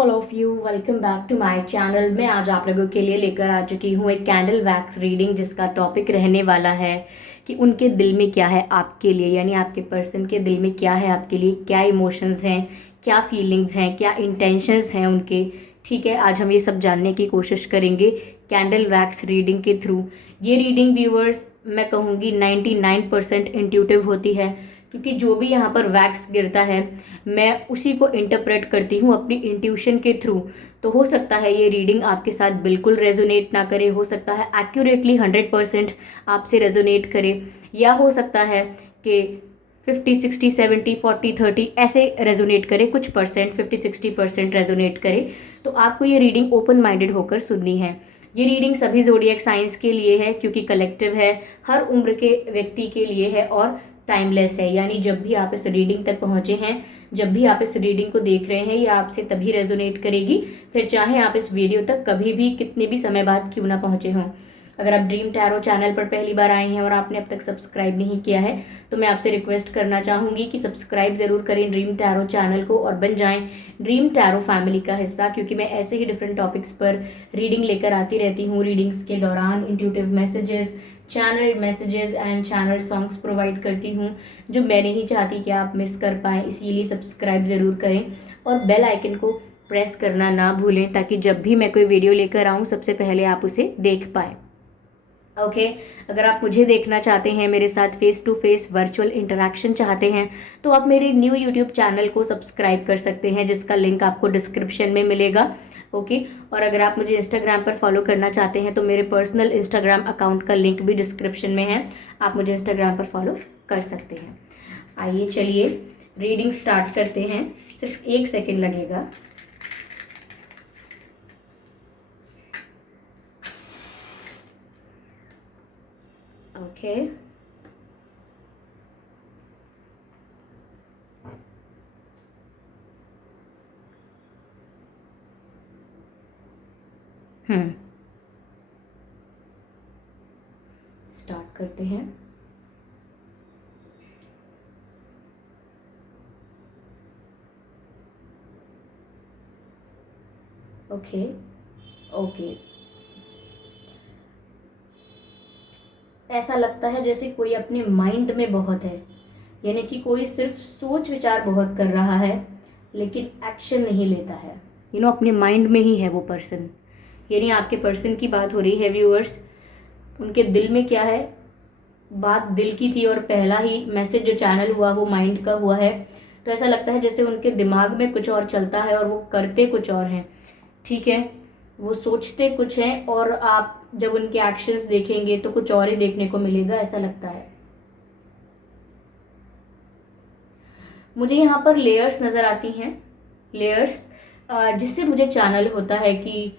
All of you, welcome back to my channel. मैं आज आप लोगों के लिए लेकर आ चुकी हूँ एक कैंडल वैक्स रीडिंग, जिसका टॉपिक रहने वाला है कि उनके दिल में क्या है आपके लिए, यानी आपके पर्सन के दिल में क्या है आपके लिए, क्या इमोशंस हैं, क्या फीलिंग्स हैं, क्या इंटेंशंस हैं उनके। ठीक है, आज हम ये सब जानने की कोशिश करेंगे कैंडल वैक्स रीडिंग के थ्रू। ये रीडिंग व्यूअर्स मैं कहूँगी 99% इंट्यूटिव होती है, क्योंकि जो भी यहाँ पर वैक्स गिरता है मैं उसी को इंटरप्रेट करती हूँ अपनी इंट्यूशन के थ्रू। तो हो सकता है ये रीडिंग आपके साथ बिल्कुल रेजोनेट ना करे, हो सकता है एक्यूरेटली 100% आपसे रेजोनेट करे, या हो सकता है कि 50 60 70 40 30 ऐसे रेजोनेट करे, कुछ परसेंट 50 60% रेजोनेट करे। तो आपको ये रीडिंग ओपन माइंडेड होकर सुननी है। ये रीडिंग सभी जोडिएक साइंस के लिए है, क्योंकि कलेक्टिव है, हर उम्र के व्यक्ति के लिए है और टाइमलेस है। यानी जब भी आप इस रीडिंग तक पहुंचे हैं, जब भी आप इस रीडिंग को देख रहे हैं, ये आपसे तभी रेजोनेट करेगी, फिर चाहे आप इस वीडियो तक कभी भी कितने भी समय बाद क्यों ना पहुंचे हों। अगर आप ड्रीम टैरो चैनल पर पहली बार आए हैं और आपने अब तक सब्सक्राइब नहीं किया है, तो मैं आपसे रिक्वेस्ट करना चाहूंगी कि सब्सक्राइब जरूर करें ड्रीम टैरो चैनल को और बन जाएं ड्रीम टैरो फैमिली का हिस्सा, क्योंकि मैं ऐसे ही डिफरेंट टॉपिक्स पर रीडिंग लेकर आती रहती हूँ। रीडिंग्स के दौरान intuitive messages, channel messages and channel songs provide करती हूँ, जो मैं नहीं चाहती कि आप मिस कर पाएँ। इसीलिए सब्सक्राइब ज़रूर करें और बेल आइकन को प्रेस करना ना भूलें, ताकि जब भी मैं कोई वीडियो लेकर आऊँ सबसे पहले आप उसे देख पाएँ। ओके अगर आप मुझे देखना चाहते हैं, मेरे साथ face to face virtual interaction चाहते हैं, तो आप मेरे न्यू यूट्यूब चैनल को सब्सक्राइब कर सकते हैं, जिसका लिंक आपको डिस्क्रिप्शन में मिलेगा। ओके और अगर आप मुझे इंस्टाग्राम पर फॉलो करना चाहते हैं, तो मेरे पर्सनल इंस्टाग्राम अकाउंट का लिंक भी डिस्क्रिप्शन में है, आप मुझे इंस्टाग्राम पर फॉलो कर सकते हैं। आइए चलिए रीडिंग स्टार्ट करते हैं, सिर्फ 1 सेकेंड लगेगा। ओके स्टार्ट करते हैं। ओके ओके ऐसा लगता है जैसे कोई अपने माइंड में बहुत है, यानी कि कोई सिर्फ सोच विचार बहुत कर रहा है लेकिन एक्शन नहीं लेता है। अपने माइंड में ही है वो पर्सन, यानी आपके पर्सन की बात हो रही है व्यूअर्स। उनके दिल में क्या है, बात दिल की थी और पहला ही मैसेज जो चैनल हुआ वो माइंड का हुआ है। तो ऐसा लगता है जैसे उनके दिमाग में कुछ और चलता है और वो करते कुछ और हैं। ठीक है, वो सोचते कुछ हैं और आप जब उनके एक्शंस देखेंगे तो कुछ और ही देखने को मिलेगा, ऐसा लगता है। मुझे यहाँ पर लेयर्स नज़र आती हैं, लेयर्स, जिससे मुझे चैनल होता है कि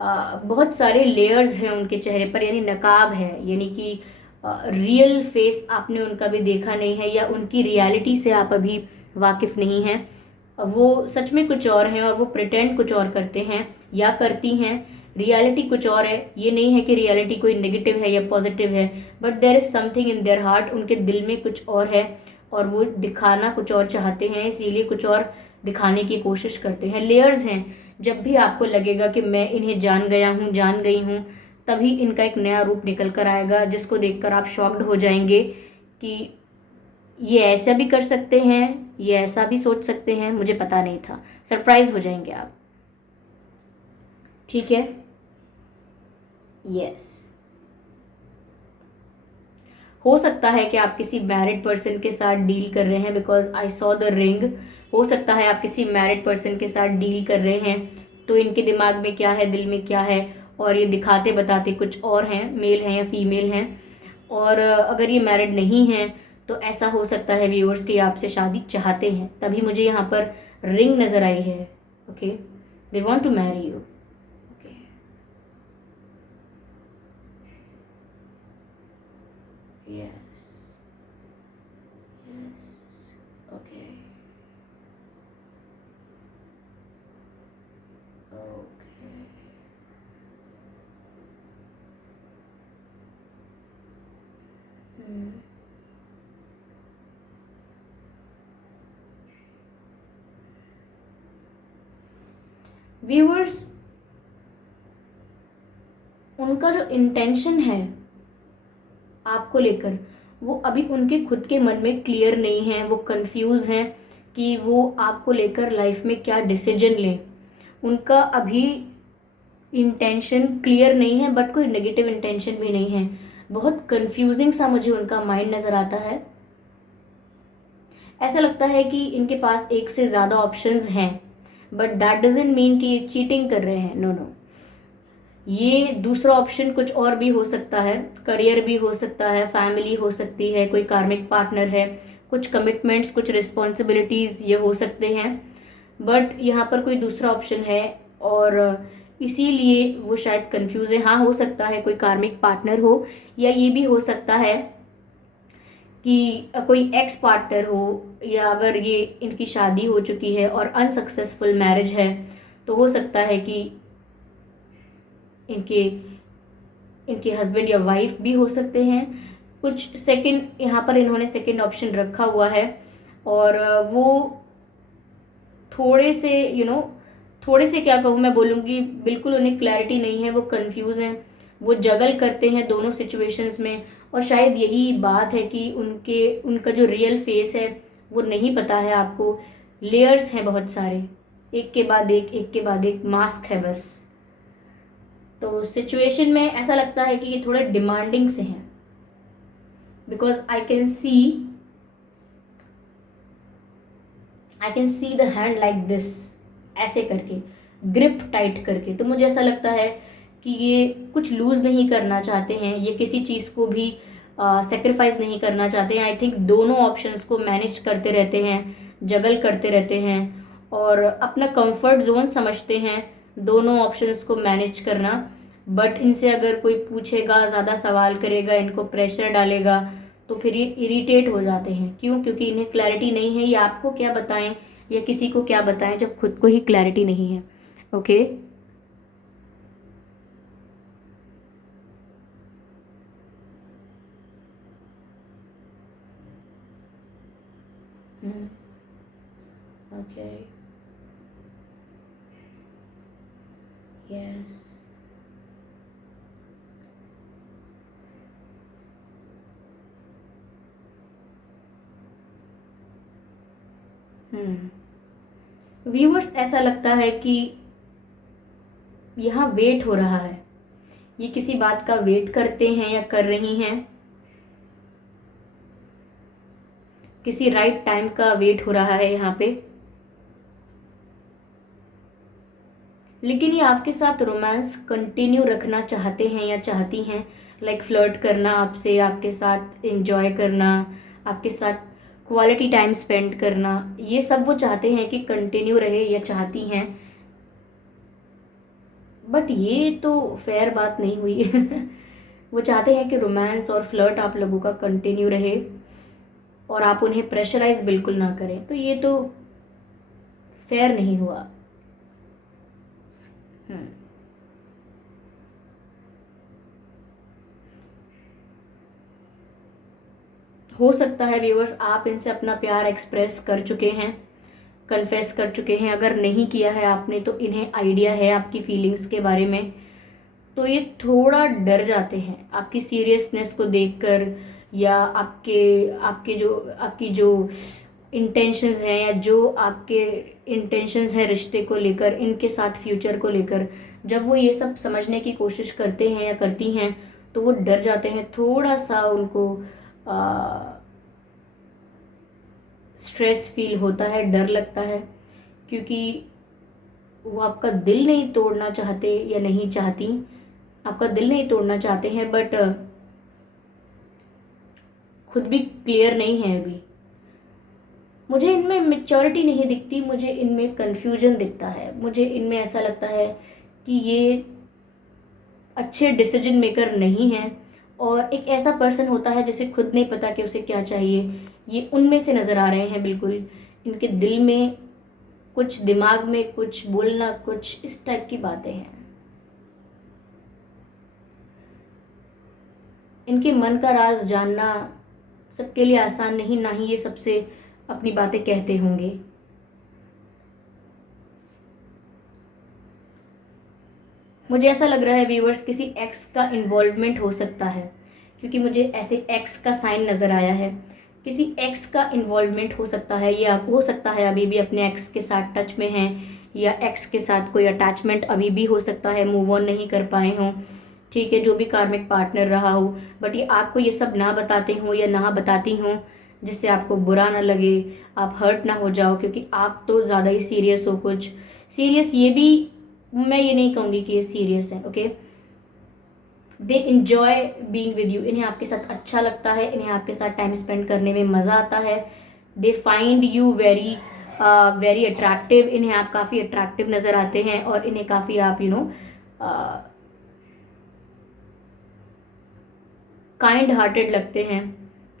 बहुत सारे लेयर्स हैं उनके चेहरे पर, यानी नकाब है, यानी कि रियल फेस आपने उनका भी देखा नहीं है, या उनकी रियलिटी से आप अभी वाकिफ नहीं हैं। वो सच में कुछ और हैं और वो प्रिटेंड कुछ और करते हैं या करती हैं। रियलिटी कुछ और है, ये नहीं है कि रियलिटी कोई नेगेटिव है या पॉजिटिव है, but there is something in their heart, उनके दिल में कुछ और है और वो दिखाना कुछ और चाहते हैं, इसीलिए कुछ और दिखाने की कोशिश करते हैं। लेयर्स हैं, जब भी आपको लगेगा कि मैं इन्हें जान गया हूँ, जान गई हूँ, तभी इनका एक नया रूप निकल कर आएगा, जिसको देखकर आप शॉक्ड हो जाएंगे कि ये ऐसा भी कर सकते हैं, ये ऐसा भी सोच सकते हैं, मुझे पता नहीं था। सरप्राइज हो जाएंगे आप। ठीक है, यस। हो सकता है कि आप किसी मैरिड पर्सन के साथ डील कर रहे हैं, because I saw the ring. हो सकता है आप किसी मैरिड पर्सन के साथ डील कर रहे हैं, तो इनके दिमाग में क्या है, दिल में क्या है, और ये दिखाते बताते कुछ और हैं, मेल हैं या फीमेल हैं। और अगर ये मैरिड नहीं हैं, तो ऐसा हो सकता है व्यूअर्स कि आपसे शादी चाहते हैं, तभी मुझे यहाँ पर रिंग नजर आई है। Okay, they want to marry you. Okay, yes, yes, okay, okay. Viewers, उनका जो इंटेंशन है आपको लेकर, वो अभी उनके खुद के मन में क्लियर नहीं है। वो कंफ्यूज हैं कि वो आपको लेकर लाइफ में क्या डिसीजन लें। उनका अभी इंटेंशन क्लियर नहीं है, बट कोई नेगेटिव इंटेंशन भी नहीं है। बहुत कंफ्यूजिंग सा मुझे उनका माइंड नज़र आता है। ऐसा लगता है कि इनके पास एक से ज़्यादा ऑप्शंस हैं, बट दैट डजेंट मीन कि ये चीटिंग कर रहे हैं। नो नो, ये दूसरा ऑप्शन कुछ और भी हो सकता है। करियर भी हो सकता है, फैमिली हो सकती है, कोई कार्मिक पार्टनर है, कुछ कमिटमेंट्स, कुछ रिस्पॉन्सिबिलिटीज़ ये हो सकते हैं। बट यहाँ पर कोई दूसरा ऑप्शन है और इसीलिए वो शायद कंफ्यूज है। हाँ, हो सकता है कोई कार्मिक पार्टनर हो, या ये भी हो सकता है कि कोई एक्स पार्टनर हो, या अगर ये इनकी शादी हो चुकी है और अनसक्सेसफुल मैरिज है तो हो सकता है कि इनके इनके हस्बैंड या वाइफ भी हो सकते हैं। कुछ सेकंड यहाँ पर इन्होंने सेकंड ऑप्शन रखा हुआ है और वो थोड़े से थोड़े से क्या कहूँ, मैं बोलूँगी बिल्कुल उन्हें क्लैरिटी नहीं है। वो कंफ्यूज हैं, वो जगल करते हैं दोनों सिचुएशंस में। और शायद यही बात है कि उनका जो रियल फेस है वो नहीं पता है आपको। लेयर्स हैं बहुत सारे, एक के बाद एक मास्क है बस। तो सिचुएशन में ऐसा लगता है कि ये थोड़े डिमांडिंग से हैं, because I can see the hand like this, ऐसे करके ग्रिप टाइट करके। तो मुझे ऐसा लगता है कि ये कुछ लूज नहीं करना चाहते हैं, ये किसी चीज़ को भी सेक्रीफाइस नहीं करना चाहते हैं। आई थिंक दोनों ऑप्शंस को मैनेज करते रहते हैं, जगल करते रहते हैं और अपना कंफर्ट जोन समझते हैं दोनों ऑप्शंस को मैनेज करना। बट इनसे अगर कोई पूछेगा, ज़्यादा सवाल करेगा, इनको प्रेशर डालेगा, तो फिर ये इरिटेट हो जाते हैं। क्यों? क्योंकि इन्हें क्लैरिटी नहीं है। ये आपको क्या बताएं या किसी को क्या बताएं जब खुद को ही क्लैरिटी नहीं है। Okay, okay, yes. व्यूअर्स, ऐसा लगता है कि यहाँ वेट हो रहा है। ये किसी बात का वेट करते हैं या कर रही हैं, किसी राइट टाइम का वेट हो रहा है यहाँ पे। लेकिन ये आपके साथ रोमांस कंटिन्यू रखना चाहते हैं या चाहती हैं। लाइक फ्लर्ट करना आपसे, आपके साथ एंजॉय करना, आपके साथ क्वालिटी टाइम स्पेंड करना, ये सब वो चाहते हैं कि कंटिन्यू रहे या चाहती हैं। बट ये तो फेयर बात नहीं हुई। वो चाहते हैं कि रोमांस और फ्लर्ट आप लोगों का कंटिन्यू रहे और आप उन्हें प्रेशराइज बिल्कुल ना करें। तो ये तो फेयर नहीं हुआ। हम्म हो सकता है व्यूअर्स आप इनसे अपना प्यार एक्सप्रेस कर चुके हैं, कन्फेस कर चुके हैं। अगर नहीं किया है आपने तो इन्हें आइडिया है आपकी फीलिंग्स के बारे में। तो ये थोड़ा डर जाते हैं आपकी सीरियसनेस को देखकर, या आपकी जो इंटेंशंस हैं, या जो आपके इंटेंशंस हैं रिश्ते को लेकर, इनके साथ फ्यूचर को लेकर। जब वो ये सब समझने की कोशिश करते हैं या करती हैं तो वो डर जाते हैं। थोड़ा सा उनको स्ट्रेस फील होता है, डर लगता है, क्योंकि वो आपका दिल नहीं तोड़ना चाहते या नहीं चाहती, आपका दिल नहीं तोड़ना चाहते हैं, बट खुद भी क्लियर नहीं है अभी। मुझे इनमें मेच्योरिटी नहीं दिखती, मुझे इनमें कन्फ्यूजन दिखता है। मुझे इनमें ऐसा लगता है कि ये अच्छे डिसीजन मेकर नहीं हैं और एक ऐसा पर्सन होता है जिसे खुद नहीं पता कि उसे क्या चाहिए। ये उनमें से नज़र आ रहे हैं बिल्कुल। इनके दिल में कुछ, दिमाग में कुछ, बोलना कुछ, इस टाइप की बातें हैं। इनके मन का राज जानना सबके लिए आसान नहीं, ना ही ये सबसे अपनी बातें कहते होंगे। मुझे ऐसा लग रहा है व्यूअर्स किसी एक्स का इन्वॉल्वमेंट हो सकता है, क्योंकि मुझे ऐसे एक्स का साइन नज़र आया है। किसी एक्स का इन्वॉल्वमेंट हो सकता है, या हो सकता है अभी भी अपने एक्स के साथ टच में हैं, या एक्स के साथ कोई अटैचमेंट अभी भी हो सकता है, मूव ऑन नहीं कर पाए हों। ठीक है, जो भी कार्मिक पार्टनर रहा हो, बट ये आपको ये सब ना बताते हों या ना बताती हों, जिससे आपको बुरा ना लगे, आप हर्ट ना हो जाओ, क्योंकि आप तो ज़्यादा ही सीरियस हो। कुछ सीरियस, ये भी मैं ये नहीं कहूँगी कि ये सीरियस है। Okay, they enjoy being with you, इन्हें आपके साथ अच्छा लगता है, इन्हें आपके साथ टाइम स्पेंड करने में मज़ा आता है। They find you very very attractive, इन्हें आप काफ़ी अट्रैक्टिव नज़र आते हैं, और इन्हें काफ़ी आप काइंड हार्टेड लगते हैं।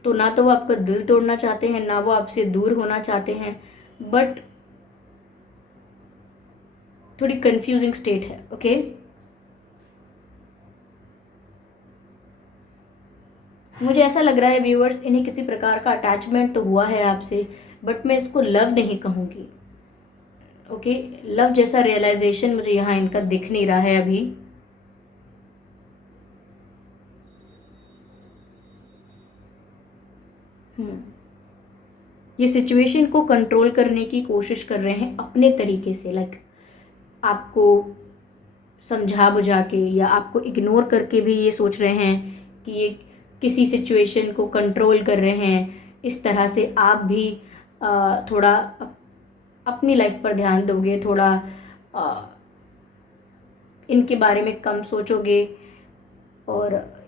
तो ना तो वो आपका दिल तोड़ना चाहते हैं, ना वो आपसे दूर होना चाहते हैं, बट थोड़ी कंफ्यूजिंग स्टेट है। ओके, मुझे ऐसा लग रहा है व्यूअर्स, इन्हें किसी प्रकार का अटैचमेंट तो हुआ है आपसे, बट मैं इसको लव नहीं कहूँगी। ओके, लव जैसा रियलाइजेशन मुझे यहाँ इनका दिख नहीं रहा है अभी। हम्म ये सिचुएशन को कंट्रोल करने की कोशिश कर रहे हैं अपने तरीके से, लाइक आपको समझा बुझा के या आपको इग्नोर करके भी ये सोच रहे हैं कि ये किसी सिचुएशन को कंट्रोल कर रहे हैं। इस तरह से आप भी थोड़ा अपनी लाइफ पर ध्यान दोगे, थोड़ा अ, इनके बारे में कम सोचोगे, और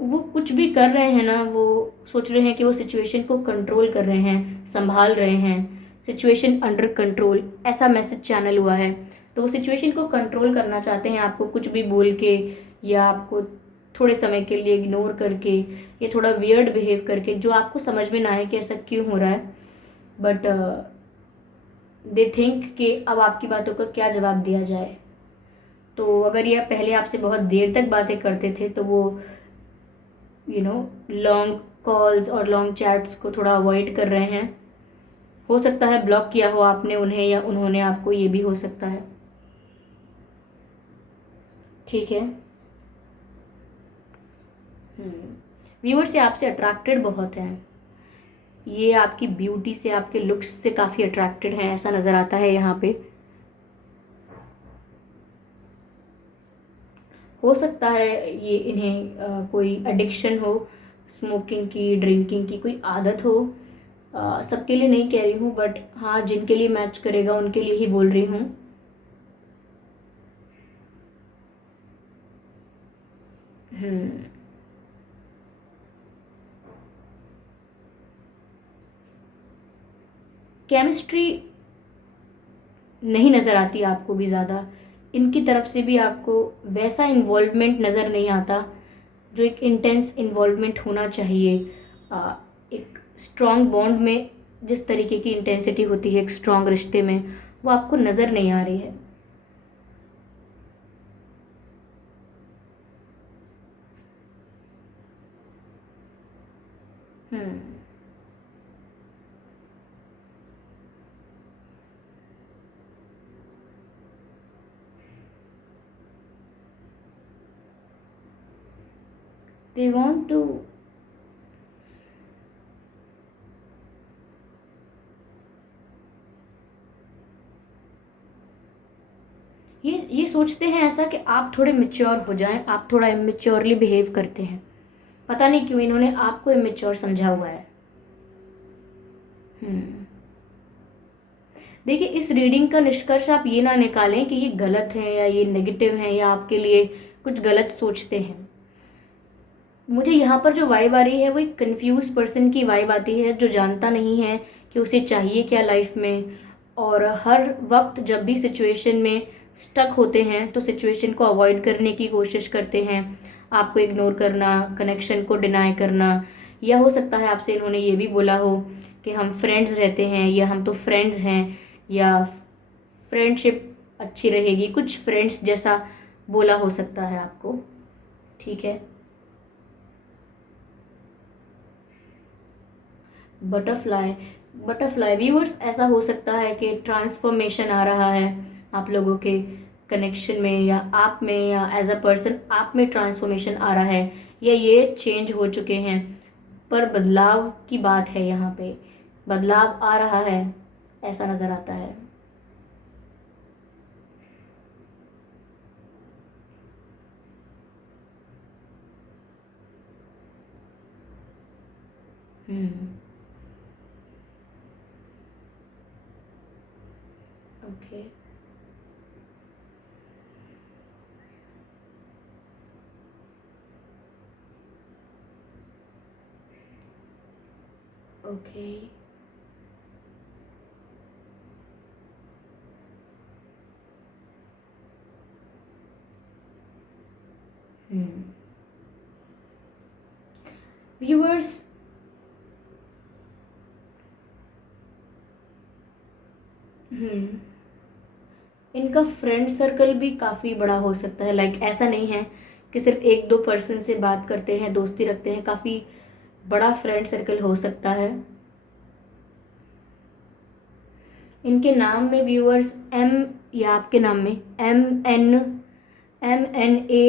वो कुछ भी कर रहे हैं ना, वो सोच रहे हैं कि वो सिचुएशन को कंट्रोल कर रहे हैं, संभाल रहे हैं, सिचुएशन अंडर कंट्रोल, ऐसा मैसेज चैनल हुआ है। तो वो सिचुएशन को कंट्रोल करना चाहते हैं, आपको कुछ भी बोल के, या आपको थोड़े समय के लिए इग्नोर करके, या थोड़ा वियर्ड बिहेव करके, जो आपको समझ में ना आए कि ऐसा क्यों हो रहा है, बट दे थिंक कि अब आपकी बातों का क्या जवाब दिया जाए। तो अगर ये पहले आपसे बहुत देर तक बातें करते थे, तो वो लॉन्ग कॉल्स और लॉन्ग चैट्स को थोड़ा अवॉइड कर रहे हैं। हो सकता है ब्लॉक किया हो आपने उन्हें, या उन्होंने आपको, ये भी हो सकता है। ठीक है। व्यूअर्स, ये आपसे अट्रैक्टेड बहुत हैं, ये आपकी ब्यूटी से, आपके लुक्स से काफ़ी अट्रैक्टेड हैं, ऐसा नज़र आता है यहाँ पे। हो सकता है ये इन्हें कोई एडिक्शन हो, स्मोकिंग की, ड्रिंकिंग की कोई आदत हो। सबके लिए नहीं कह रही हूँ, बट हाँ, जिनके लिए मैच करेगा उनके लिए ही बोल रही हूँ। हम्म केमिस्ट्री नहीं नज़र आती आपको भी ज़्यादा, इनकी तरफ से भी आपको वैसा इन्वॉल्वमेंट नज़र नहीं आता जो एक इंटेंस इन्वॉल्वमेंट होना चाहिए। एक स्ट्रॉन्ग बॉन्ड में जिस तरीके की इंटेंसिटी होती है एक स्ट्रॉन्ग रिश्ते में, वो आपको नज़र नहीं आ रही है। हम्म दे वांट टू, ये सोचते हैं ऐसा कि आप थोड़े मेच्योर हो जाएं, आप थोड़ा इमेच्योरली बिहेव करते हैं। पता नहीं क्यों इन्होंने आपको इमेच्योर समझा हुआ है। हम्म देखिए, इस रीडिंग का निष्कर्ष आप ये ना निकालें कि ये गलत है, या ये नेगेटिव है, या आपके लिए कुछ गलत सोचते हैं। मुझे यहाँ पर जो वाइब आ रही है वो एक कंफ्यूज पर्सन की वाइब आती है, जो जानता नहीं है कि उसे चाहिए क्या लाइफ में, और हर वक्त जब भी सिचुएशन में स्टक होते हैं तो सिचुएशन को अवॉइड करने की कोशिश करते हैं, आपको इग्नोर करना, कनेक्शन को डिनाई करना। या हो सकता है आपसे इन्होंने ये भी बोला हो कि हम फ्रेंड्स रहते हैं, या हम तो फ्रेंड्स हैं, या फ्रेंडशिप अच्छी रहेगी, कुछ फ्रेंड्स जैसा बोला हो सकता है आपको। ठीक है। बटरफ्लाई, बटरफ्लाई व्यूअर्स, ऐसा हो सकता है कि ट्रांसफॉर्मेशन आ रहा है आप लोगों के कनेक्शन में या आप में या एज अ पर्सन आप में ट्रांसफॉर्मेशन आ रहा है या ये चेंज हो चुके हैं, पर बदलाव की बात है, यहाँ पे बदलाव आ रहा है, ऐसा नज़र आता है। हम्म। ओके। ओके। हम्म। व्यूअर्स, हम्म, इनका फ्रेंड सर्कल भी काफ़ी बड़ा हो सकता है। लाइक ऐसा नहीं है कि सिर्फ एक दो पर्सन से बात करते हैं, दोस्ती रखते हैं, काफ़ी बड़ा फ्रेंड सर्कल हो सकता है। इनके नाम में व्यूअर्स एम, या आपके नाम में MNA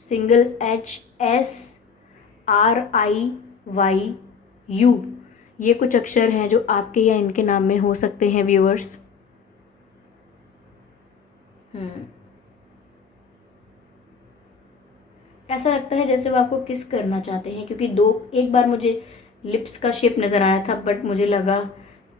सिंगल HSRIYU, ये कुछ अक्षर हैं जो आपके या इनके नाम में हो सकते हैं व्यूअर्स। हम्म। ऐसा लगता है जैसे वो आपको किस करना चाहते हैं, क्योंकि दो, एक बार मुझे लिप्स का शेप नज़र आया था, बट मुझे लगा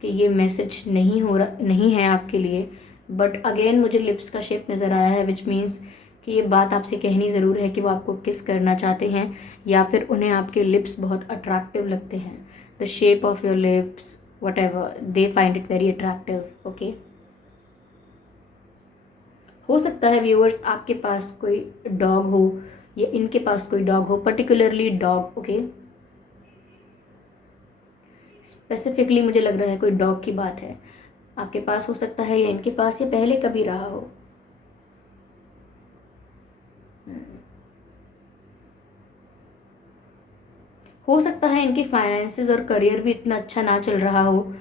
कि ये मैसेज नहीं हो रहा, नहीं है आपके लिए। बट अगेन मुझे लिप्स का शेप नज़र आया है, विच मीन्स कि ये बात आपसे कहनी ज़रूर है कि वो आपको किस करना चाहते हैं, या फिर उन्हें आपके लिप्स बहुत अट्रैक्टिव लगते हैं। The shape of your lips, what ever, they find it very attractive. Okay. हो सकता है व्यूअर्स आपके पास कोई डॉग हो या इनके पास कोई डॉग हो, पर्टिकुलरली डॉग। ओके, स्पेसिफिकली मुझे लग रहा है कोई डॉग की बात है, आपके पास हो सकता है या इनके पास, या पहले कभी रहा हो। हो सकता है इनकी फाइनेंसेस और करियर भी इतना अच्छा ना चल रहा हो,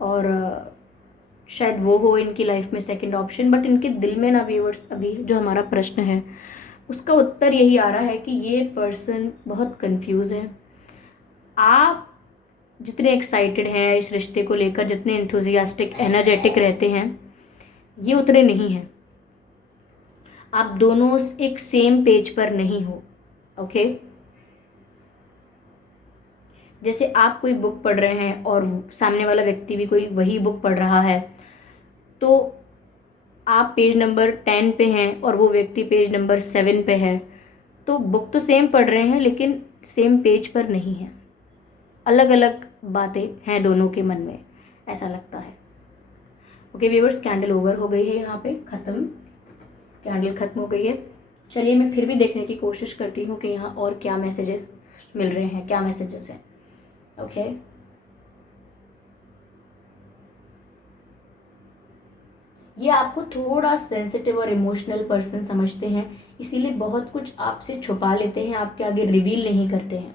और शायद वो हो इनकी लाइफ में सेकंड ऑप्शन। बट इनके दिल में ना व्यूअर्स, अभी जो हमारा प्रश्न है उसका उत्तर यही आ रहा है कि ये पर्सन बहुत कंफ्यूज है। आप जितने एक्साइटेड हैं इस रिश्ते को लेकर, जितने इंथुजियास्टिक एनर्जेटिक रहते हैं, ये उतने नहीं हैं। आप दोनों एक सेम पेज पर नहीं हो। ओके। जैसे आप कोई बुक पढ़ रहे हैं और सामने वाला व्यक्ति भी कोई वही बुक पढ़ रहा है, तो आप पेज नंबर 10 पे हैं और वो व्यक्ति पेज नंबर 7 पे है, तो बुक तो सेम पढ़ रहे हैं लेकिन सेम पेज पर नहीं है, अलग अलग बातें हैं दोनों के मन में, ऐसा लगता है। ओके व्यूअर्स, कैंडल ओवर हो गई है, यहाँ पे ख़त्म, कैंडल ख़त्म हो गई है। चलिए मैं फिर भी देखने की कोशिश करती हूँ कि यहाँ और क्या मैसेजेस मिल रहे हैं, क्या मैसेजेस हैं। ओके। ये आपको थोड़ा सेंसिटिव और इमोशनल पर्सन समझते हैं, इसीलिए बहुत कुछ आपसे छुपा लेते हैं, आपके आगे रिवील नहीं करते हैं।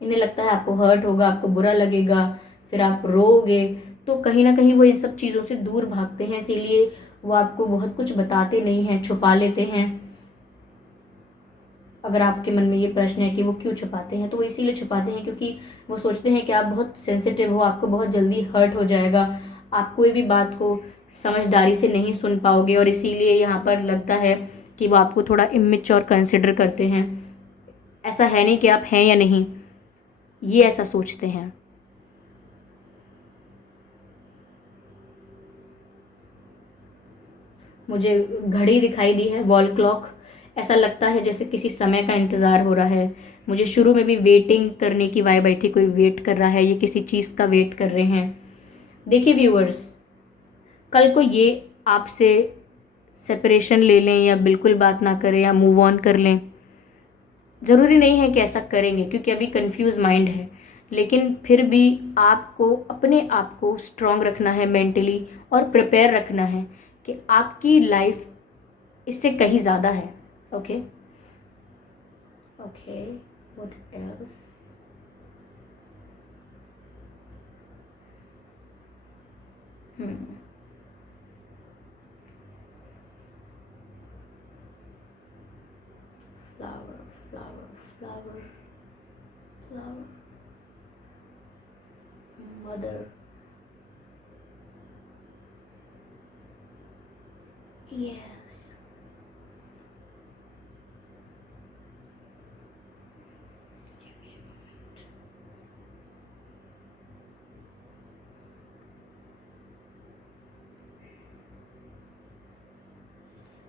इन्हें लगता है आपको हर्ट होगा, आपको बुरा लगेगा, फिर आप रोगे, तो कहीं ना कहीं वो इन सब चीज़ों से दूर भागते हैं, इसीलिए वो आपको बहुत कुछ बताते नहीं हैं, छुपा लेते हैं। अगर आपके मन में ये प्रश्न है कि वो क्यों छुपाते हैं, तो वो इसीलिए छुपाते हैं क्योंकि वो सोचते हैं कि आप बहुत सेंसिटिव हो, आपको बहुत जल्दी हर्ट हो जाएगा, आप कोई भी बात को समझदारी से नहीं सुन पाओगे, और इसीलिए यहाँ पर लगता है कि वो आपको थोड़ा इमेच्योर कंसिडर करते हैं। ऐसा है नहीं कि आप हैं या नहीं, ये ऐसा सोचते हैं। मुझे घड़ी दिखाई दी है, वॉल क्लॉक। ऐसा लगता है जैसे किसी समय का इंतज़ार हो रहा है। मुझे शुरू में भी वेटिंग करने की वाइब आई थी, कोई वेट कर रहा है, ये किसी चीज़ का वेट कर रहे हैं। देखिए व्यूअर्स, कल को ये आपसे सेपरेशन ले लें या बिल्कुल बात ना करें या मूव ऑन कर लें, ज़रूरी नहीं है कि ऐसा करेंगे क्योंकि अभी कंफ्यूज माइंड है, लेकिन फिर भी आपको अपने आप को स्ट्रांग रखना है मेंटली, और प्रिपेयर रखना है कि आपकी लाइफ इससे कहीं ज़्यादा है। Okay. Okay, what else. Hmm. flower, flower, flower, flower, mother, yes.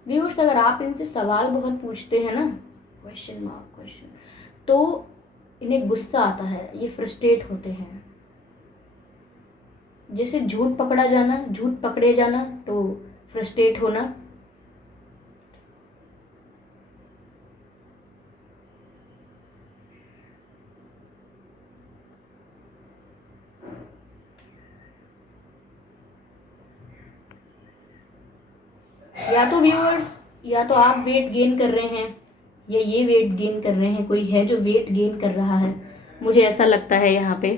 Viewers, अगर आप इनसे सवाल बहुत पूछते हैं ना, क्वेश्चन मार्क क्वेश्चन, तो इन्हें गुस्सा आता है, ये फ्रस्ट्रेट होते हैं। जैसे झूठ पकड़ा जाना, झूठ पकड़े जाना, तो फ्रस्ट्रेट होना। या तो व्यूअर्स, या तो आप वेट गेन कर रहे हैं, या ये वेट गेन कर रहे हैं, कोई है जो वेट गेन कर रहा है, मुझे ऐसा लगता है यहाँ पे।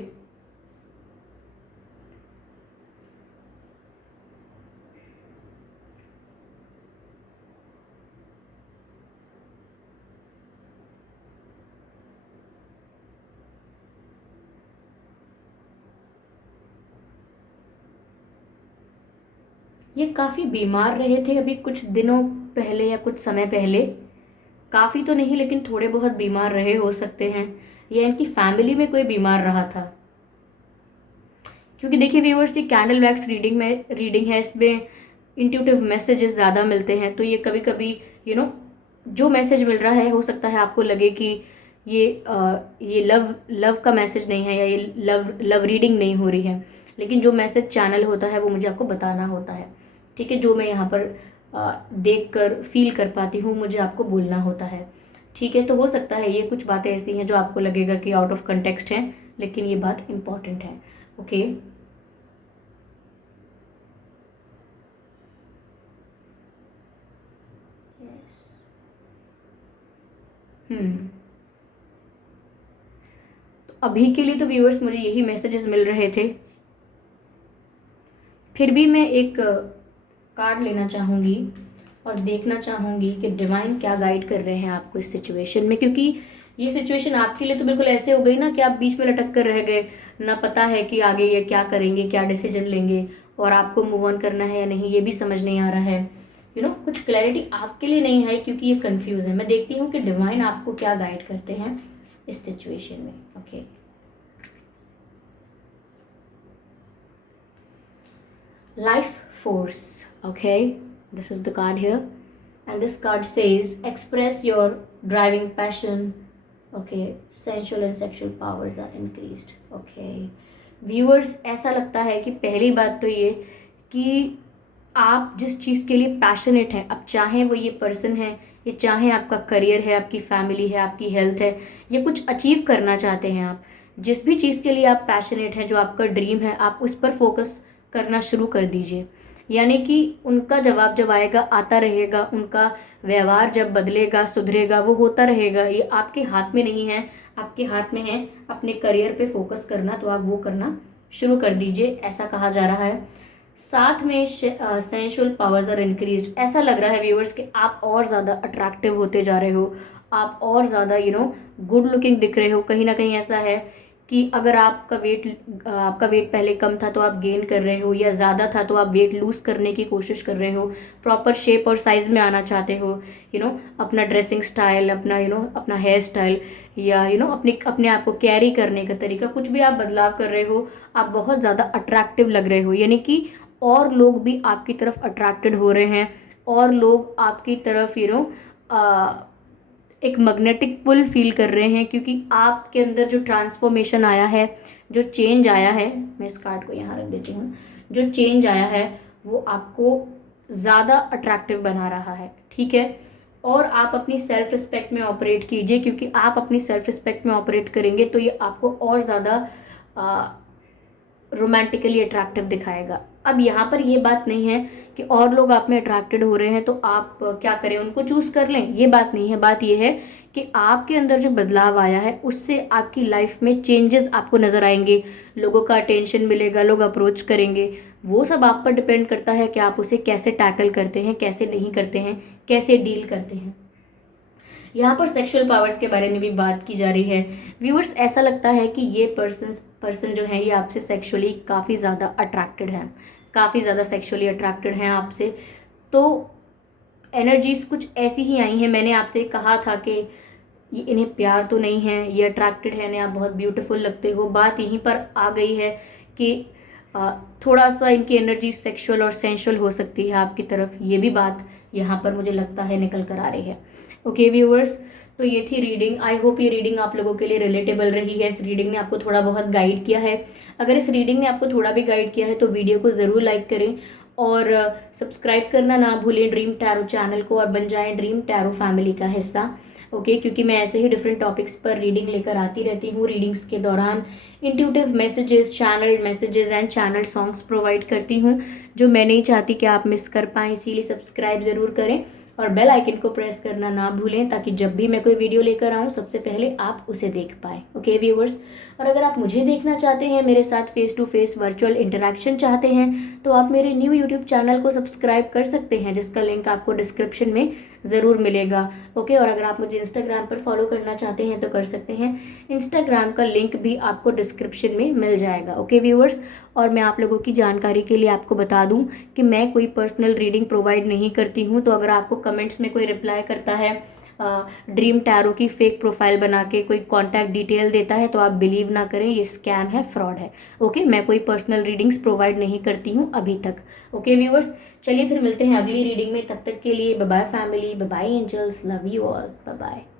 ये काफ़ी बीमार रहे थे अभी कुछ दिनों पहले या कुछ समय पहले, काफ़ी तो नहीं लेकिन थोड़े बहुत बीमार रहे हो सकते हैं, या इनकी फैमिली में कोई बीमार रहा था। क्योंकि देखिए व्यूअर्स, ये कैंडल वैक्स रीडिंग है, इसमें इंट्यूटिव मैसेजेस ज़्यादा मिलते हैं, तो ये कभी कभी जो मैसेज मिल रहा है, हो सकता है आपको लगे कि ये लव लव का मैसेज नहीं है, या ये लव रीडिंग नहीं हो रही है, लेकिन जो मैसेज चैनल होता है वो मुझे आपको बताना होता है। ठीक है, जो मैं यहाँ पर देख कर फील कर पाती हूँ, मुझे आपको बोलना होता है। ठीक है, तो हो सकता है ये कुछ बातें ऐसी हैं जो आपको लगेगा कि आउट ऑफ कंटेक्स्ट हैं, लेकिन ये बात इम्पॉर्टेंट है। ओके, तो अभी के लिए तो व्यूअर्स मुझे यही मैसेजेस मिल रहे थे। फिर भी मैं एक कार्ड लेना चाहूँगी और देखना चाहूँगी कि डिवाइन क्या गाइड कर रहे हैं आपको इस सिचुएशन में, क्योंकि ये सिचुएशन आपके लिए तो बिल्कुल ऐसे हो गई ना कि आप बीच में लटक कर रह गए, ना पता है कि आगे ये क्या करेंगे, क्या डिसीजन लेंगे, और आपको मूव ऑन करना है या नहीं ये भी समझ नहीं आ रहा है। कुछ क्लैरिटी आपके लिए नहीं है क्योंकि ये कंफ्यूज है। मैं देखती हूँ कि डिवाइन आपको क्या गाइड करते हैं इस सिचुएशन में। Okay, life force. Okay, this is the card here, and this card says express your driving passion. Okay, sensual and sexual powers are increased. Okay, viewers, ऐसा लगता है कि पहली बात तो ये कि आप जिस चीज़ के लिए पैशनेट हैं, अब चाहे वो ये पर्सन है, ये चाहे आपका करियर है, आपकी फैमिली है, आपकी हेल्थ है, या कुछ अचीव करना चाहते हैं, आप जिस भी चीज़ के लिए आप पैशनेट हैं, जो आपका ड्रीम है, आप उस पर फोकस करना शुरू कर दीजिए। यानी कि उनका जवाब जब आएगा आता रहेगा, उनका व्यवहार जब बदलेगा सुधरेगा वो होता रहेगा। ये आपके हाथ में नहीं है, आपके हाथ में है अपने करियर पे फोकस करना, तो आप वो करना शुरू कर दीजिए, ऐसा कहा जा रहा है। साथ में सेंशुअल पावर्स आर इंक्रीज्ड। ऐसा लग रहा है व्यूअर्स कि आप और ज़्यादा अट्रैक्टिव होते जा रहे हो, आप और ज़्यादा गुड लुकिंग दिख रहे हो। कहीं ना कहीं ऐसा है कि अगर आपका वेट पहले कम था तो आप गेन कर रहे हो, या ज़्यादा था तो आप वेट लूज़ करने की कोशिश कर रहे हो, प्रॉपर शेप और साइज़ में आना चाहते हो। अपना ड्रेसिंग स्टाइल, अपना हेयर स्टाइल, या अपने आप को कैरी करने का तरीका, कुछ भी आप बदलाव कर रहे हो, आप बहुत ज़्यादा अट्रैक्टिव लग रहे हो। यानी कि और लोग भी आपकी तरफ अट्रैक्टेड हो रहे हैं, और लोग आपकी तरफ एक मैग्नेटिक पुल फील कर रहे हैं, क्योंकि आपके अंदर जो ट्रांसफॉर्मेशन आया है, जो चेंज आया है, मैं इस कार्ड को यहाँ रख देती हूँ, जो चेंज आया है वो आपको ज़्यादा अट्रैक्टिव बना रहा है। ठीक है, और आप अपनी सेल्फ रिस्पेक्ट में ऑपरेट कीजिए, क्योंकि आप अपनी सेल्फ रिस्पेक्ट में ऑपरेट करेंगे तो ये आपको और ज़्यादा रोमांटिकली अट्रैक्टिव दिखाएगा। अब यहाँ पर ये बात नहीं है कि और लोग आप में अट्रैक्टेड हो रहे हैं तो आप क्या करें, उनको चूज कर लें, ये बात नहीं है। बात ये है कि आपके अंदर जो बदलाव आया है उससे आपकी लाइफ में चेंजेस आपको नजर आएंगे, लोगों का अटेंशन मिलेगा, लोग अप्रोच करेंगे। वो सब आप पर डिपेंड करता है कि आप उसे कैसे टैकल करते हैं, कैसे नहीं करते हैं, कैसे डील करते हैं। यहाँ पर सेक्सुअल पावर्स के बारे में भी बात की जा रही है। व्यूअर्स, ऐसा लगता है कि ये पर्सन जो है ये आपसे सेक्सुअली काफ़ी ज़्यादा अट्रैक्टेड है, काफ़ी ज़्यादा सेक्सुअली अट्रैक्टेड हैं आपसे। तो एनर्जीज कुछ ऐसी ही आई हैं। मैंने आपसे कहा था कि ये इन्हें प्यार तो नहीं है, ये अट्रैक्टेड है, इन्हें आप बहुत ब्यूटीफुल लगते हो। बात यहीं पर आ गई है कि थोड़ा सा इनकी एनर्जी सेक्सुअल और सेंशुअल हो सकती है आपकी तरफ, ये भी बात यहाँ पर मुझे लगता है निकल कर आ रही है। ओके व्यूअर्स, तो ये थी रीडिंग। आई होप ये रीडिंग आप लोगों के लिए रिलेटेबल रही है, इस रीडिंग ने आपको थोड़ा बहुत गाइड किया है। अगर इस रीडिंग ने आपको थोड़ा भी गाइड किया है तो वीडियो को ज़रूर लाइक करें और सब्सक्राइब करना ना भूलें ड्रीम टैरो चैनल को, और बन जाएं ड्रीम टैरो फैमिली का हिस्सा। ओके क्योंकि मैं ऐसे ही डिफरेंट टॉपिक्स पर रीडिंग लेकर आती रहती हूँ। रीडिंग्स के दौरान intuitive messages, channel messages and channel songs provide करती हूँ जो मैं नहीं चाहती कि आप मिस कर पाएँ। इसीलिए सब्सक्राइब ज़रूर करें और बेल आइकन को प्रेस करना ना भूलें ताकि जब भी मैं कोई वीडियो लेकर आऊँ सबसे पहले आप उसे देख पाएँ। ओके व्यूअर्स, और अगर आप मुझे देखना चाहते हैं, मेरे साथ face to face virtual interaction चाहते हैं, तो आप मेरे न्यू यूट्यूब चैनल को सब्सक्राइब कर सकते हैं जिसका लिंक आपको डिस्क्रिप्शन में ज़रूर मिलेगा। ओके, और अगर आप मुझे इंस्टाग्राम पर फॉलो करना चाहते हैं तो कर सकते हैं, इंस्टाग्राम का लिंक भी आपको डिस्क्रिप्शन में मिल जाएगा। ओके व्यूअर्स, और मैं आप लोगों की जानकारी के लिए आपको बता दूं कि मैं कोई पर्सनल रीडिंग प्रोवाइड नहीं करती हूं। तो अगर आपको कमेंट्स में कोई रिप्लाई करता है ड्रीम टैरो की फेक प्रोफाइल बना के, कोई कॉन्टैक्ट डिटेल देता है, तो आप बिलीव ना करें, ये स्कैम है, फ्रॉड है। ओके, मैं कोई पर्सनल रीडिंग्स प्रोवाइड नहीं करती हूँ अभी तक। ओके व्यूअर्स, चलिए फिर मिलते हैं अगली रीडिंग में। तब तक के लिए bye bye family, bye bye angels, love you all, bye bye.